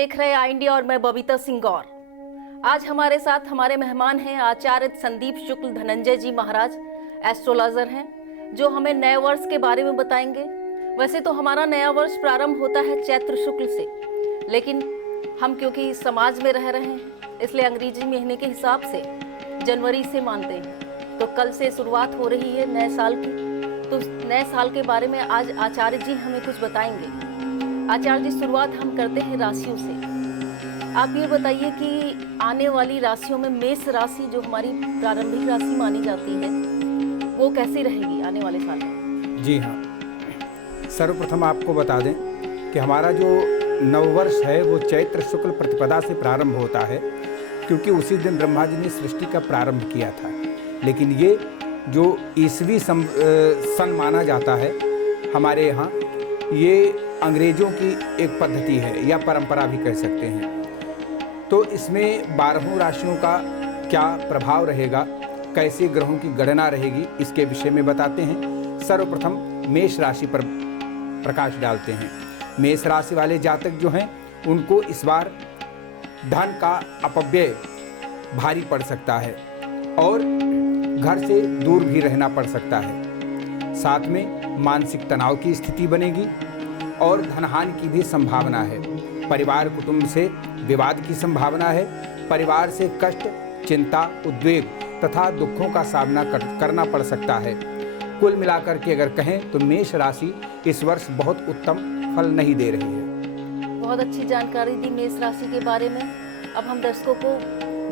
देख रहे हैं आई इंडिया और मैं बबीता सिंह गौर। आज हमारे साथ हमारे मेहमान हैं आचार्य संदीप शुक्ल धनंजय जी महाराज, एस्ट्रोलॉजर हैं, जो हमें नए वर्ष के बारे में बताएंगे। वैसे तो हमारा नया वर्ष प्रारंभ होता है चैत्र शुक्ल से, लेकिन हम क्योंकि समाज में रह रहे हैं इसलिए अंग्रेजी महीने के हिसाब से जनवरी से मानते हैं। तो कल से शुरुआत हो रही है नए साल की, तो नए साल के बारे में आज आचार्य जी हमें कुछ बताएंगे। आचार्य जी, शुरुआत हम करते हैं राशियों से। आप ये बताइए कि आने वाली राशियों में मेष राशि जो हमारी प्रारंभिक राशि मानी जाती है वो कैसी रहेगी आने वाले साल में? जी हाँ, सर्वप्रथम आपको बता दें कि हमारा जो नववर्ष है वो चैत्र शुक्ल प्रतिपदा से प्रारंभ होता है, क्योंकि उसी दिन ब्रह्मा जी ने सृष्टि का प्रारंभ किया था। लेकिन ये जो ईसवी सन माना जाता है हमारे यहाँ, ये अंग्रेजों की एक पद्धति है या परंपरा भी कह सकते हैं। तो इसमें 12 राशियों का क्या प्रभाव रहेगा, कैसे ग्रहों की गणना रहेगी, इसके विषय में बताते हैं। सर्वप्रथम मेष राशि पर प्रकाश डालते हैं। मेष राशि वाले जातक जो हैं उनको इस बार धन का अपव्यय भारी पड़ सकता है और घर से दूर भी रहना पड़ सकता है। साथ में मानसिक तनाव की स्थिति बनेगी और धनहानि की भी संभावना है। परिवार कुटुंब से विवाद की संभावना है। परिवार से कष्ट, चिंता, उद्वेग तथा दुखों का सामना करना पड़ सकता है। कुल मिलाकर के अगर कहें तो मेष राशि इस वर्ष बहुत उत्तम फल नहीं दे रही है। बहुत अच्छी जानकारी दी मेष राशि के बारे में। अब हम दर्शकों को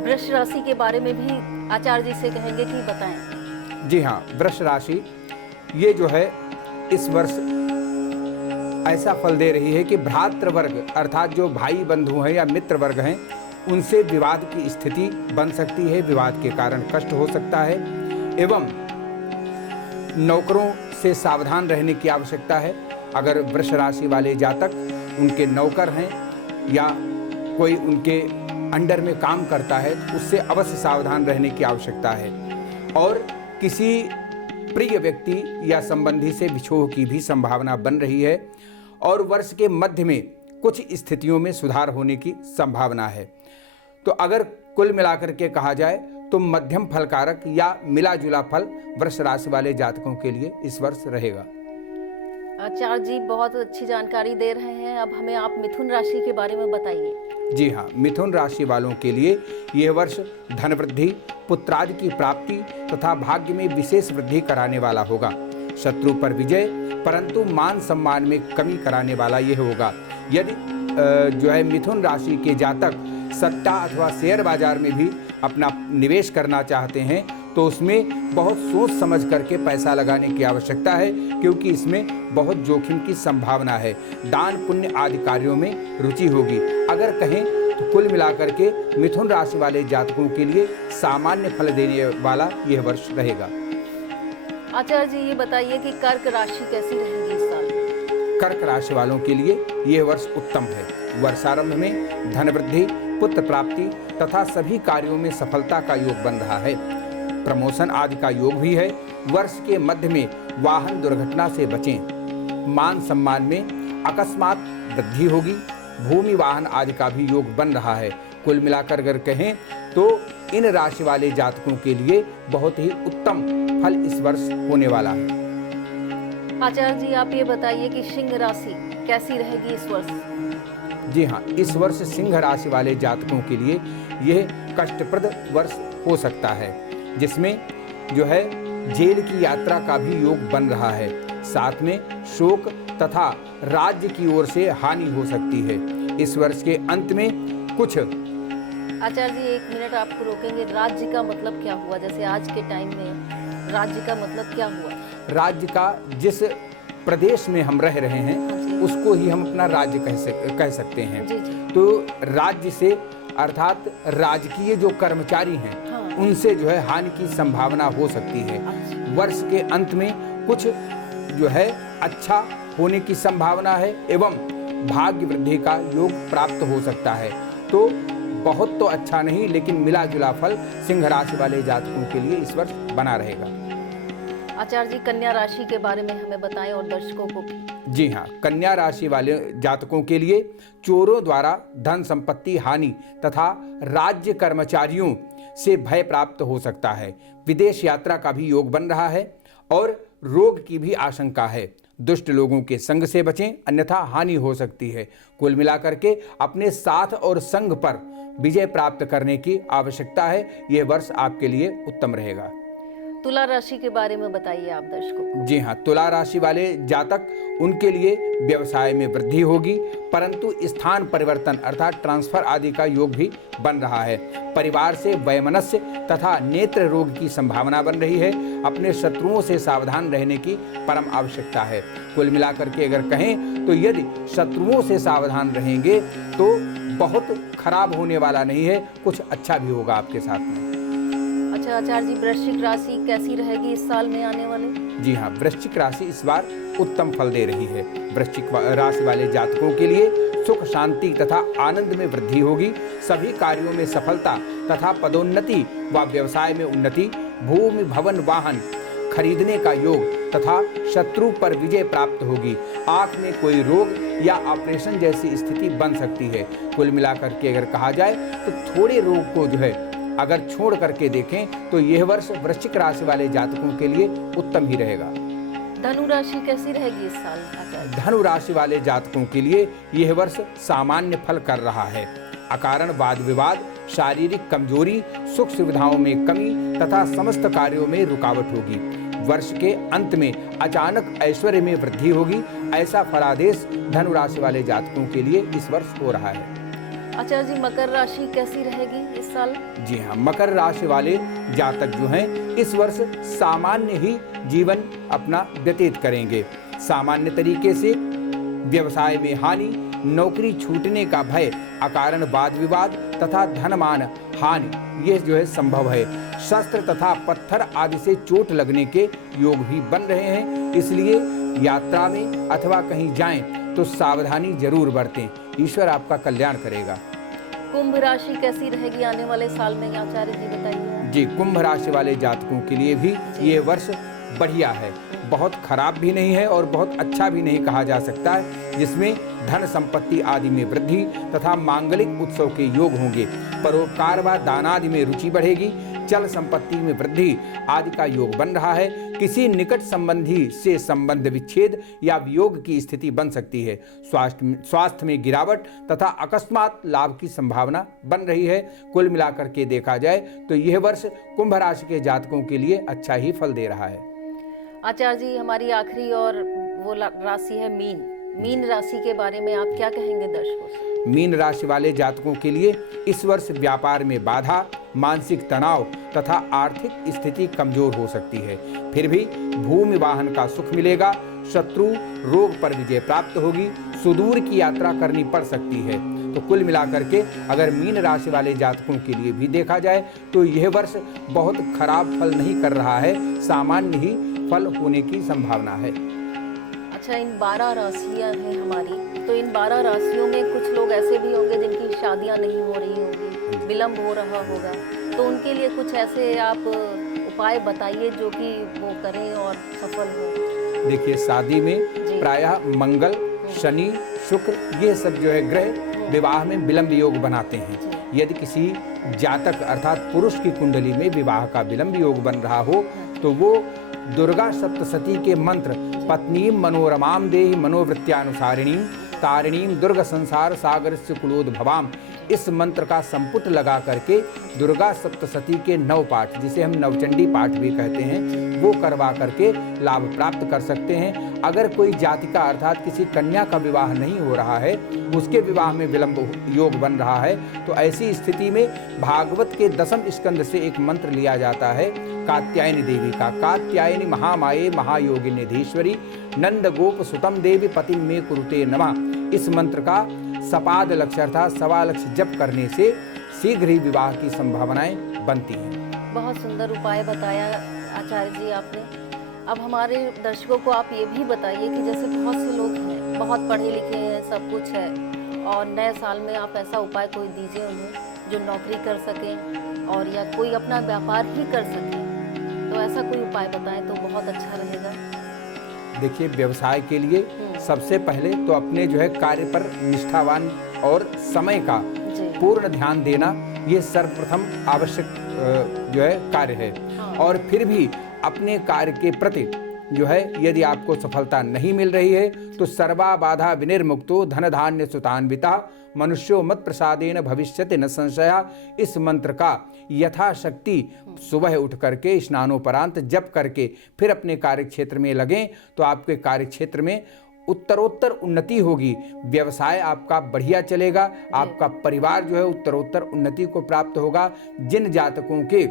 वृष राशि के बारे में भी आचार्य जी से कहेंगे कि बताएं। जी हाँ, वृष राशि ये जो है इस वर्ष ऐसा फल दे रही है कि भ्रातृ वर्ग अर्थात जो भाई बंधु हैं या मित्र वर्ग हैं उनसे विवाद की स्थिति बन सकती है। विवाद के कारण कष्ट हो सकता है एवं नौकरों से सावधान रहने की आवश्यकता है। अगर वृष राशि वाले जातक उनके नौकर हैं या कोई उनके अंडर में काम करता है उससे अवश्य सावधान रहने की आवश्यकता है। और किसी प्रिय व्यक्ति या संबंधी से विछोह की भी संभावना बन रही है और वर्ष के मध्य में कुछ स्थितियों में सुधार होने की संभावना है। तो अगर कुल मिलाकर के कहा जाए तो मध्यम फलकारक या मिला जुला फल वृष राशि वाले जातकों के लिए इस वर्ष रहेगा। आचार्य जी बहुत अच्छी जानकारी दे रहे हैं। अब हमें आप मिथुन राशि के बारे में बताइए। जी हाँ, मिथुन राशि वालों के लिए यह वर्ष धन वृद्धि, पुत्रादि की प्राप्ति तथा भाग्य में विशेष वृद्धि कराने वाला होगा। शत्रु पर विजय, परंतु मान सम्मान में कमी कराने वाला यह होगा। यदि जो है मिथुन राशि के जातक सट्टा अथवा शेयर बाजार में भी अपना निवेश करना चाहते हैं तो उसमें बहुत सोच समझ करके पैसा लगाने की आवश्यकता है, क्योंकि इसमें बहुत जोखिम की संभावना है। दान पुण्य आदि कार्यों में रुचि होगी। अगर कहें तो कुल मिलाकर के मिथुन राशि वाले जातकों के लिए सामान्य फल देने वाला यह वर्ष रहेगा। आचार्य जी ये बताइए कि कर्क राशि कैसी रहेगी इस साल? कर्क राशि वालों के लिए यह वर्ष उत्तम है। वर्षारंभ में धन वृद्धि, पुत्र प्राप्ति तथा सभी कार्यों में सफलता का योग बन रहा है। प्रमोशन आदि का योग भी है। वर्ष के मध्य में वाहन दुर्घटना से बचें। मान सम्मान में अकस्मात वृद्धि होगी। भूमि वाहन आदि का भी योग बन रहा है। कुल मिलाकर अगर कहें तो इन राशि वाले जातकों के लिए बहुत ही उत्तम फल इस वर्ष होने वाला है। आचार्य जी आप ये बताइए कि सिंह राशि कैसी रहेगी इस वर्ष? जी हाँ, इस वर्ष सिंह राशि वाले जातकों के लिए यह कष्टप्रद वर्ष हो सकता है, जिसमें जो है जेल की यात्रा का भी योग बन रहा है। साथ में शोक तथा राज्य की ओर से हानि हो सकती है। इस वर्ष के अंत में कुछ आचार्य जी 1 मिनट आपको रोकेंगे। राज्य का मतलब क्या हुआ? जैसे आज के टाइम में राज्य का मतलब क्या हुआ? राज्य का जिस प्रदेश में हम रह रहे हैं उसको ही हम अपना राज्य कह सकते हैं। जी जी। तो राज्य से अर्थात राजकीय जो कर्मचारी हैं हाँ। उनसे जो है हानि की संभावना हो सकती है। वर्ष के अंत में कुछ जो है अच्छा होने की संभावना है एवं भाग्य वृद्धि का योग प्राप्त हो सकता है। तो बहुत तो अच्छा नहीं, लेकिन मिला जुला फल सिंह राशि वाले जातकों के लिए इस वर्ष बना रहेगा। आचार्य जी, कन्या राशि के बारे में हमें बताएं और दर्शकों को भी। जी हाँ, कन्या राशि वाले जातकों के लिए चोरों द्वारा धन संपत्ति हानि तथा राज्य कर्मचारियों से भय प्राप्त हो सकता है। विदेश यात्रा का भी योग बन रहा है और रोग की भी आशंका है। दुष्ट लोगों के संग से बचें, अन्यथा हानि हो सकती है। कुल मिलाकर के अपने साथ और संग पर विजय प्राप्त करने की आवश्यकता है। यह वर्ष आपके लिए उत्तम रहेगा। तुला राशि के बारे में बताइए आप दर्शकों को। जी हाँ, तुला राशि वाले जातक, उनके लिए व्यवसाय में वृद्धि होगी, परंतु स्थान परिवर्तन अर्थात ट्रांसफर आदि का योग भी बन रहा है। परिवार से वैमनस्य तथा नेत्र रोग की संभावना बन रही है। अपने शत्रुओं से सावधान रहने की परम आवश्यकता है। कुल मिलाकर के अगर कहें तो यदि शत्रुओं से सावधान रहेंगे तो बहुत खराब होने वाला नहीं है, कुछ अच्छा भी होगा आपके साथ में। अच्छा आचार्य जी, वृश्चिक राशि कैसी रहेगी इस साल में आने वाले? जी हाँ, वृश्चिक राशि इस बार उत्तम फल दे रही है। वृश्चिक राशि वाले जातकों के लिए सुख शांति तथा आनंद में वृद्धि होगी। सभी कार्यों में सफलता तथा पदोन्नति व व्यवसाय में उन्नति, भूमि भवन वाहन खरीदने का योग तथा शत्रु पर विजय प्राप्त होगी। आंख में कोई रोग या ऑपरेशन जैसी स्थिति बन सकती है। कुल मिलाकर के अगर कहा जाए तो थोड़े रोग को जो है अगर छोड़ करके देखें तो यह वर्ष वृश्चिक राशि वाले जातकों के लिए उत्तम ही रहेगा। धनु राशि कैसी रहेगी इस साल आचार्य? धनु राशि वाले जातकों के लिए यह वर्ष सामान्य फल कर रहा है। अकारण वाद विवाद, शारीरिक कमजोरी, सुख सुविधाओं में कमी तथा समस्त कार्यों में रुकावट होगी। वर्ष के अंत में अचानक ऐश्वर्य में वृद्धि होगी। ऐसा फलादेश धनु राशि वाले जातकों के लिए इस वर्ष हो रहा है। आचार्य जी, मकर राशि कैसी रहेगी इस साल? जी हाँ, मकर राशि वाले जातक जो हैं इस वर्ष सामान्य ही जीवन अपना व्यतीत करेंगे। सामान्य तरीके से व्यवसाय में हानि, नौकरी छूटने का भय, अकारण वाद विवाद तथा धनमान हानि ये जो है संभव है। शस्त्र तथा पत्थर आदि से चोट लगने के योग भी बन रहे हैं। इसलिए यात्रा में अथवा कहीं जाएं तो सावधानी जरूर बरतें। ईश्वर आपका कल्याण करेगा। कुंभ राशि कैसी रहेगी आने वाले साल में आचार्य जी बताइए। जी, कुंभ राशि वाले जातकों के लिए भी ये वर्ष बढ़िया है। बहुत खराब भी नहीं है और बहुत अच्छा भी नहीं कहा जा सकता है, जिसमें धन संपत्ति आदि में वृद्धि तथा मांगलिक उत्सव के योग होंगे। परोपकार व दान आदि में रुचि बढ़ेगी। चल संपत्ति में वृद्धि आदि का योग बन रहा है। किसी निकट संबंधी से संबंध विच्छेद या वियोग की स्थिति बन सकती है। स्वास्थ्य में गिरावट तथा अकस्मात लाभ की संभावना बन रही है। कुल मिलाकर के देखा जाए तो यह वर्ष कुंभ राशि के जातकों के लिए अच्छा ही फल दे रहा है। आचार्य जी, हमारी आखिरी और वो राशि है मीन। मीन राशि के बारे में आप क्या कहेंगे दर्शकों से? मीन राशि वाले जातकों के लिए इस वर्ष व्यापार में बाधा, मानसिक तनाव तथा आर्थिक स्थिति कमजोर हो सकती है। फिर भी भूमि वाहन का सुख मिलेगा। शत्रु रोग पर विजय प्राप्त होगी। सुदूर की यात्रा करनी पड़ सकती है। तो कुल मिलाकर के अगर मीन राशि वाले जातकों के लिए भी देखा जाए तो यह वर्ष बहुत खराब फल नहीं कर रहा है। सामान्य ही फल होने की संभावना है। अच्छा, इन 12 राशियां हैं हमारी, तो इन 12 राशियों में कुछ लोग ऐसे भी होंगे जिनकी शादियां नहीं हो रही होंगी, विलंब हो रहा होगा, तो उनके लिए कुछ ऐसे आप उपाय बताइए जो कि वो करें और सफल हो। देखिए, शादी में प्रायः मंगल, शनि, शुक्र ये सब जो है ग्रह विवाह में विलंब योग बनाते हैं। यदि किसी जातक अर्थात पुरुष की कुंडली में विवाह का विलंब योग बन रहा हो तो वो दुर्गा सप्तशती के मंत्र पत्नीम मनोरमाम देहि मनोवृत्त्यानुसारिणीम तारिणीम दुर्ग संसार सागर से कुलोद्भवाम, इस मंत्र का संपुट लगा करके दुर्गा सप्तशती के 9 पाठ, जिसे हम नवचंडी पाठ भी कहते हैं, वो करवा करके लाभ प्राप्त कर सकते हैं। अगर कोई जातिका अर्थात किसी कन्या का विवाह नहीं हो रहा है, उसके विवाह में विलंब योग बन रहा है, तो ऐसी स्थिति में भागवत के 10वें स्कंद से एक मंत्र लिया जाता है कात्यायनी देवी का। कात्यायनी महामाये महायोगिनीधीश्वरी नंद गोप सुतम देवी पतिम में कुरुते नमः। इस मंत्र का सपाद लक्ष्य अर्थात 1.25 लक्ष जप करने से शीघ्र ही विवाह की संभावनाएं बनती हैं। बहुत सुंदर उपाय बताया आचार्य जी आपने। अब हमारे दर्शकों को आप ये भी बताइए कि जैसे बहुत से लोग हैं, बहुत पढ़े लिखे हैं, सब कुछ है, और नए साल में आप ऐसा उपाय कोई दीजिए उन्हें जो नौकरी कर सकें और या कोई अपना व्यापार ही कर सकें, तो ऐसा कोई उपाय बताएं तो बहुत अच्छा रहेगा। देखिए, व्यवसाय के लिए सबसे पहले तो अपने जो है कार्य पर निष्ठावान और समय का जी। पूर्ण ध्यान देना, ये सर्वप्रथम आवश्यक जो है कार्य है। हाँ। और फिर भी अपने कार्य के प्रति जो है यदि आपको सफलता नहीं मिल रही है तो सर्वा बाधा विनिर्मुक्तो धन धान्य सुतान्विता मनुष्यो मत प्रसादेन भविष्यति न संशया, इस मंत्र का यथाशक्ति सुबह उठ करके स्नानोपरांत जप करके फिर अपने कार्य क्षेत्र में लगें तो आपके कार्य क्षेत्र में उत्तरोत्तर उन्नति होगी। व्यवसाय आपका बढ़िया चलेगा, आपका परिवार जो है उत्तरोत्तर उन्नति को प्राप्त होगा। जिन जातकों के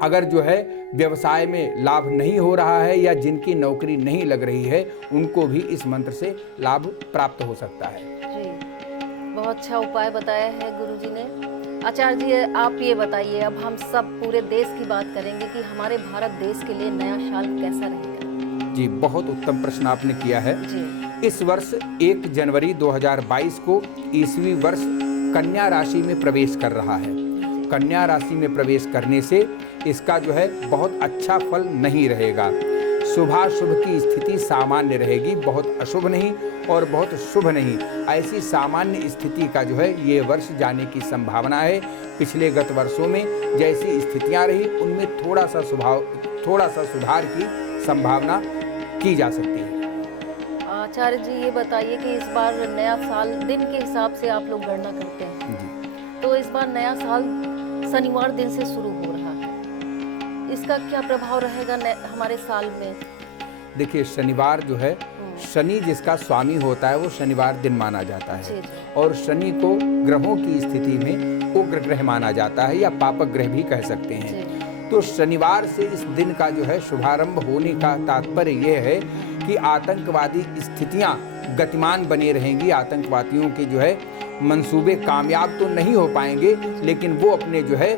अगर जो है व्यवसाय में लाभ नहीं हो रहा है या जिनकी नौकरी नहीं लग रही है, उनको भी इस मंत्र से लाभ प्राप्त हो सकता है। जी, बहुत अच्छा उपाय बताया है गुरुजी ने। आचार्य जी, आप ये बताइए, अब हम सब पूरे देश की बात करेंगे कि हमारे भारत देश के लिए नया साल कैसा रहेगा। जी, बहुत उत्तम प्रश्न आपने किया है। जी। इस वर्ष 1 जनवरी 2022 को ईसवी वर्ष कन्या राशि में प्रवेश कर रहा है। कन्या राशि में प्रवेश करने से इसका जो है बहुत अच्छा फल नहीं रहेगा। शुभाशुभ की स्थिति सामान्य रहेगी, बहुत अशुभ नहीं और बहुत शुभ नहीं, ऐसी सामान्य स्थिति का जो है ये वर्ष जाने की संभावना है। पिछले गत वर्षों में जैसी स्थितियां रही उनमें थोड़ा सा सुधार की संभावना की जा सकती है। आचार्य जी, ये बताइए कि इस बार नया साल दिन के हिसाब से आप लोग गणना करते हैं जी। तो इस बार नया साल शनिवार दिन से शुरू हो रहा है, इसका क्या प्रभाव रहेगा हमारे साल में? देखिए, शनिवार जो है, शनि जिसका स्वामी होता है वो शनिवार दिन माना जाता है। जी। और शनि को ग्रहों की स्थिति में उग्र ग्रह माना जाता है या पापक ग्रह भी कह सकते हैं। जी। तो शनिवार से इस दिन का जो है शुभारंभ होने का तात्पर्य यह है कि आतंकवादी स्थितियां गतिमान बनी रहेंगी। आतंकवादियों के जो है मंसूबे कामयाब तो नहीं हो पाएंगे, लेकिन वो अपने जो है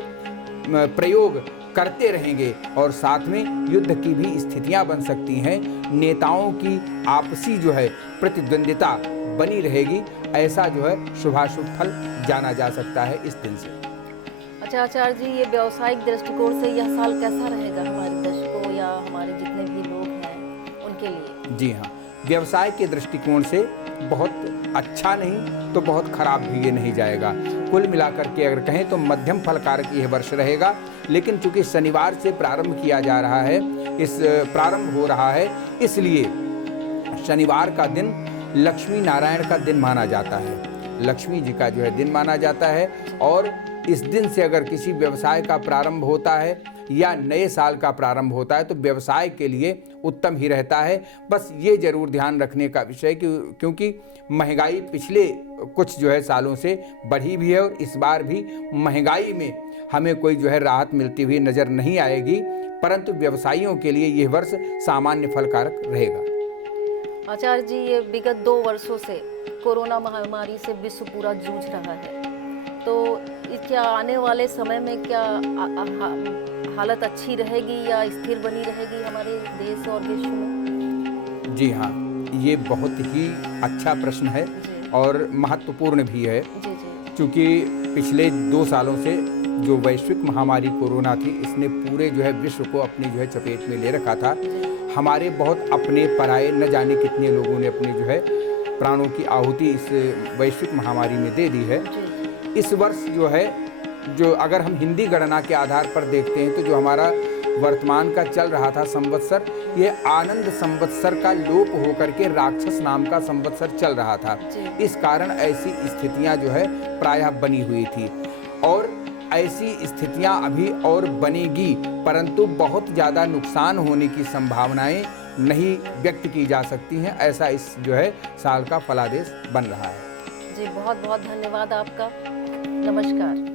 प्रयोग करते रहेंगे और साथ में युद्ध की भी स्थितियां बन सकती हैं। नेताओं की आपसी जो है प्रतिद्वंदिता बनी रहेगी। ऐसा जो है शुभाशुभ फल जाना जा सकता है इस दिन से। अच्छा आचार्य जी, ये व्यावसायिक दृष्टिकोण से यह साल कैसा रहेगा हमारे दर्शकों या हमारे जितने भी लोग हैं उनके लिए? जी हाँ, व्यवसाय के दृष्टिकोण से बहुत अच्छा नहीं तो बहुत खराब भी ये नहीं जाएगा। कुल मिलाकर के अगर कहें तो मध्यम फलकारक यह वर्ष रहेगा। लेकिन चूंकि शनिवार से प्रारंभ किया जा रहा है, प्रारंभ हो रहा है, इसलिए शनिवार का दिन लक्ष्मी नारायण का दिन माना जाता है। लक्ष्मी जी का जो है दिन माना जाता है और इस दिन से अगर किसी व्यवसाय का प्रारंभ होता है या नए साल का प्रारंभ होता है तो व्यवसाय के लिए उत्तम ही रहता है। बस ये जरूर ध्यान रखने का विषय कि क्योंकि महंगाई पिछले कुछ जो है सालों से बढ़ी भी है और इस बार भी महंगाई में हमें कोई जो है राहत मिलती हुई नज़र नहीं आएगी, परंतु व्यवसायियों के लिए यह वर्ष सामान्य फलकारक रहेगा। आचार्य जी, ये विगत 2 वर्षों से कोरोना महामारी से विश्व पूरा जूझ रहा है, तो क्या आने वाले समय में क्या हालत अच्छी रहेगी या स्थिर बनी रहेगी हमारे देश और विश्व में? जी हाँ, ये बहुत ही अच्छा प्रश्न है और महत्वपूर्ण भी है। क्योंकि पिछले 2 सालों से जो वैश्विक महामारी कोरोना थी, इसने पूरे जो है विश्व को अपनी जो है चपेट में ले रखा था। हमारे बहुत अपने पराये न जाने कितने लोगों ने अपने जो है प्राणों की आहुति इस वैश्विक महामारी में दे दी है। इस वर्ष जो है, जो अगर हम हिंदी गणना के आधार पर देखते हैं तो जो हमारा वर्तमान का चल रहा था संवत्सर, ये आनंद संवत्सर का लोप होकर के राक्षस नाम का संवत्सर चल रहा था। इस कारण ऐसी स्थितियां जो है प्रायः बनी हुई थी और ऐसी स्थितियां अभी और बनेगी, परंतु बहुत ज़्यादा नुकसान होने की संभावनाएं नहीं व्यक्त की जा सकती हैं। ऐसा इस जो है साल का फलादेश बन रहा है। जी, बहुत बहुत धन्यवाद आपका। नमस्कार।